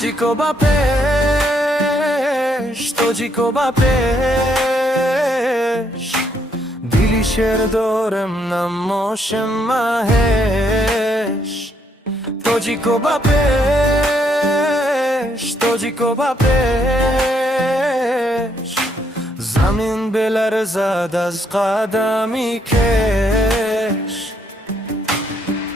Tojiko ba pesh, tojiko ba pesh. Dili sherdorem namoshem mahesh. Tojiko ba pesh, tojiko ba pesh. Zamin belarзад az qadami kesh.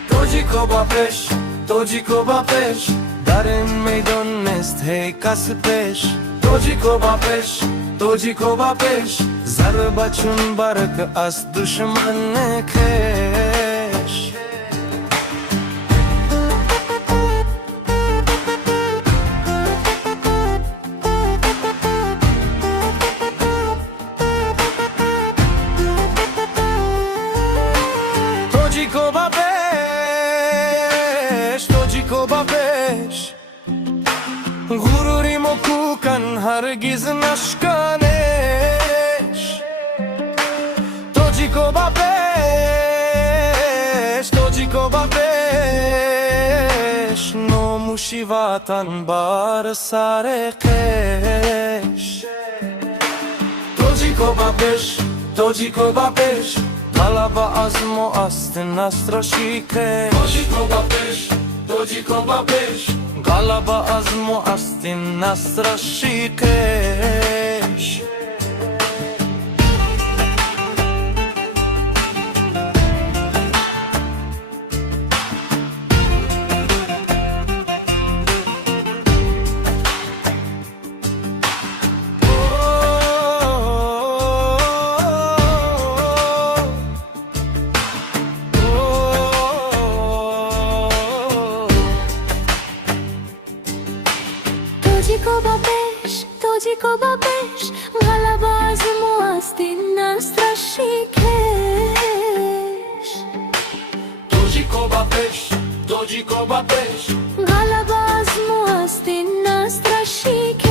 Tojiko ba pesh, tojiko ba pesh. Dar în meidon nest hei ca să pești. Tojiko ba pesh, tojiko ba pesh. Zarba chun bark as dushman ne kesh. Tojiko ba pesh, tojiko ba pesh. غروری مکوکن هرگز نشکنش. توجیکو با پیش، توجیکو با پیش. نوموشی وطن بار سر قش. توجیکو با پیش، توجیکو با پیش. غلبه از ما است نستراشیکش. توجیکو با پیش، توجیکو با پیش. Galaba az mu astin nastrashikesh. Tojiko ba pesh, tojiko ba pesh. Galaba az mu asti nastrashikesh. Tojiko ba pesh, tojiko ba pesh. Galaba az mu asti nastrashikesh.